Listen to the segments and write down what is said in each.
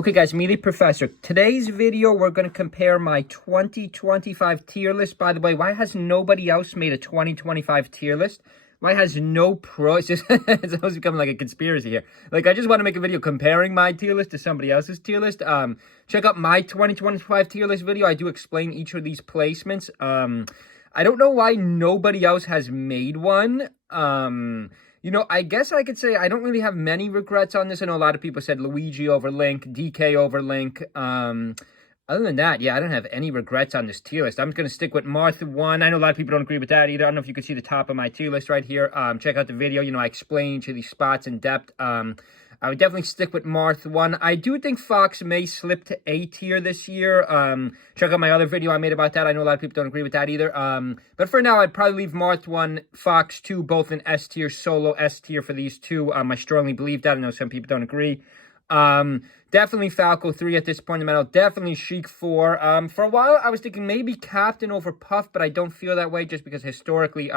Okay guys, Melee Professor. Today's video, we're going to compare my 2025 tier list. By the way, why has nobody else made a 2025 tier list? Why has no pro? It's almost becoming like a conspiracy here. Like, I just want to make a video comparing my tier list to somebody else's tier list. Check out my 2025 tier list video. I do explain each of these placements. I don't know why nobody else has made one. You know, I guess I could say I don't really have many regrets on this. I know a lot of people said Luigi over Link, DK over Link. Other than that, yeah, I don't have any regrets on this tier list. I'm going to stick with Martha 1. I know a lot of people don't agree with that either. I don't know if you can see the top of my tier list right here. Check out the video. You know, I explain each of these spots in depth. I would definitely stick with Marth 1. I do think Fox may slip to A tier this year. Check out my other video I made about that. I know a lot of people don't agree with that either. But for now, I'd probably leave Marth 1, Fox 2, both in S tier, solo S tier for these two. I strongly believe that. I know some people don't agree. Definitely Falco 3 at this point in the medal. Definitely Sheik 4. For a while, I was thinking maybe Captain over Puff, but I don't feel that way just because historically,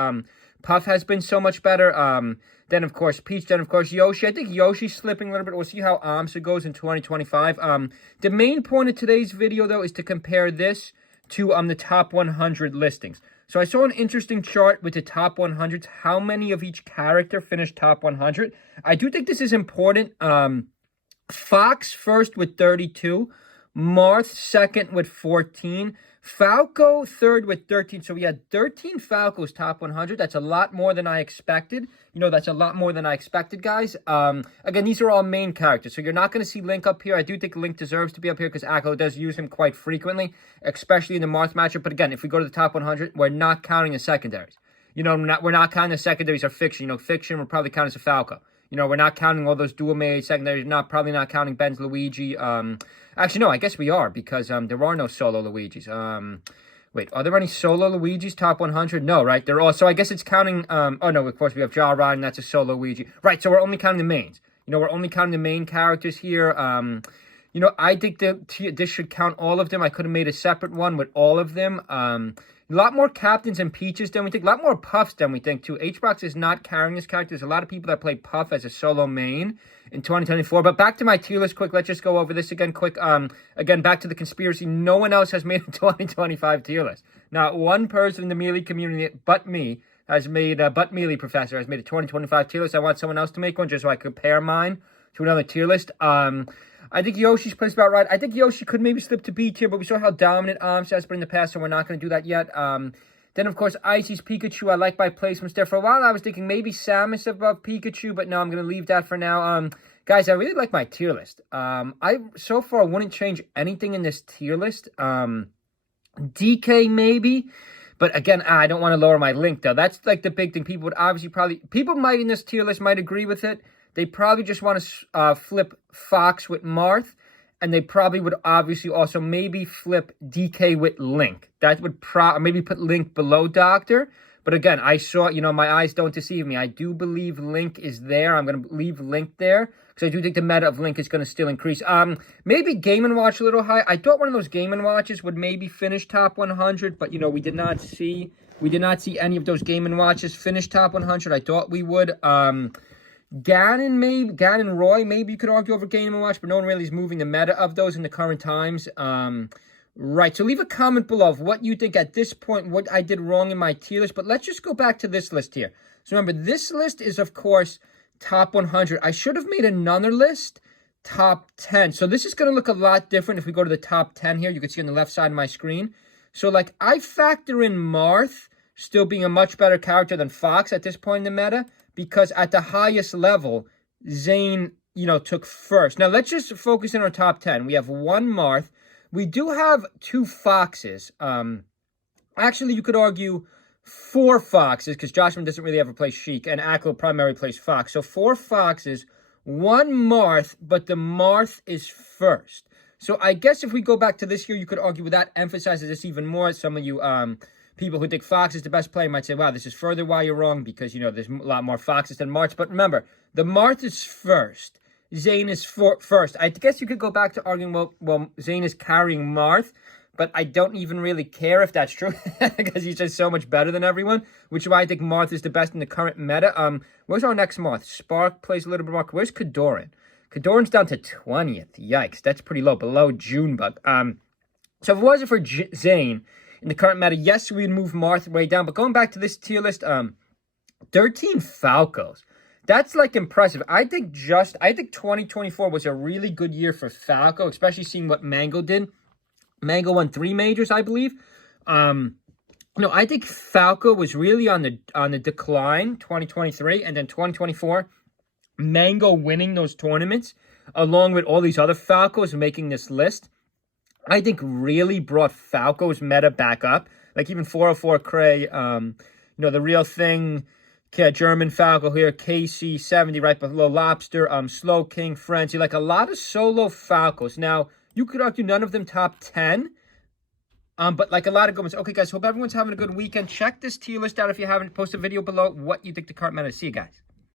Puff has been so much better. Then, of course, Peach. Then, of course, Yoshi. I think Yoshi's slipping a little bit. We'll see how AMSA goes in 2025. The main point of today's video, though, is to compare this to the top 100 listings. So I saw an interesting chart with the top 100s, how many of each character finished top 100. I do think this is important. Fox first with 32. Marth second with 14. Falco third with 13. So we had 13 Falcos top 100. That's a lot more than I expected. You know, that's a lot more than I expected, guys. Again, these are all main characters. So you're not going to see Link up here. I do think Link deserves to be up here because Akko does use him quite frequently, especially in the Marth matchup. But again, if we go to the top 100, we're not counting the secondaries. You know, we're not counting the secondaries or fiction. You know, fiction will probably count as a Falco. You know, we're not counting all those dual-made secondaries. Probably not counting Ben's Luigi. Actually, no, I guess we are because there are no solo Luigis. Wait, are there any solo Luigis top 100? No, right? They're all. So I guess it's counting. Oh no, of course we have Ja Rod, and that's a solo Luigi. Right. So we're only counting the mains. You know, we're only counting the main characters here. You know, I think this should count all of them. I could have made a separate one with all of them. A lot more captains and Peaches than we think. A lot more Puffs than we think, too. HBox is not carrying this character. There's a lot of people that play Puff as a solo main in 2024. But back to my tier list quick. Let's just go over this again quick. Again, back to the conspiracy. No one else has made a 2025 tier list. Not one person in the Melee community but me has made, but Melee Professor has made a 2025 tier list. I want someone else to make one just so I compare mine to another tier list. I think Yoshi's placed about right. I think Yoshi could maybe slip to B tier, but we saw how dominant AMSA has been in the past, so we're not going to do that yet. Then, of course, Icy's Pikachu. I like my placements there. For a while, I was thinking maybe Samus above Pikachu, but no, I'm going to leave that for now. Guys, I really like my tier list. I, so far, wouldn't change anything in this tier list. DK, maybe. But again, I don't want to lower my Link, though. That's like the big thing. People would obviously people might in this tier list might agree with it. They probably just want to flip Fox with Marth, and they probably would obviously also maybe flip DK with Link. That would maybe put Link below Doctor. But again, I saw, you know, my eyes don't deceive me. I do believe Link is there. I'm going to leave Link there because I do think the meta of Link is going to still increase. Maybe Game & Watch a little high. I thought one of those Game & Watches would maybe finish top 100, but, you know, we did not see any of those Game & Watches finish top 100. I thought we would. Ganon Roy, maybe you could argue over Game & Watch, but no one really is moving the meta of those in the current times. Right, so leave a comment below of what you think at this point, what I did wrong in my tier list. But let's just go back to this list here. So remember, this list is, of course, top 100. I should have made another list, top 10. So this is going to look a lot different if we go to the top 10 here. You can see on the left side of my screen. So, like, I factor in Marth still being a much better character than Fox at this point in the meta, because at the highest level, Zane, you know, took first. Now, let's just focus in our top 10. We have one Marth. We do have two Foxes. Actually, you could argue 4 Foxes, because Joshua doesn't really ever play Sheik, and Akko primarily plays Fox. So 4 Foxes, 1 Marth, but the Marth is first. So I guess if we go back to this year, you could argue with that emphasizes this even more. Some of you people who think Fox is the best player might say, wow, this is further why you're wrong, because, you know, there's a lot more Foxes than Marth. But remember, the Marth is first. Zane is first. I guess you could go back to arguing, well, Zane is carrying Marth, but I don't even really care if that's true, because he's just so much better than everyone, which is why I think Marth is the best in the current meta. Where's our next Marth? Spark plays a little bit more. Where's Kadoran? Kadoran's down to 20th. Yikes, that's pretty low, below Junebug. So if it wasn't for Zane in the current meta, yes, we'd move Marth way down. But going back to this tier list, 13 Falcos. That's like impressive. I think 2024 was a really good year for Falco, especially seeing what Mango did. Mango won 3 majors, I believe. I think Falco was really on the decline 2023, and then 2024, Mango winning those tournaments along with all these other Falcos making this list, I think really brought Falco's meta back up. Like even 404 Cray, the real thing. German Falco here, KC70 right below Lobster, Slow King, Frenzy, like a lot of solo Falcos. Now, you could argue none of them top 10, but like a lot of good ones. Okay, guys, hope everyone's having a good weekend. Check this tier list out if you haven't. Post a video below what you think the current meta is. See you guys.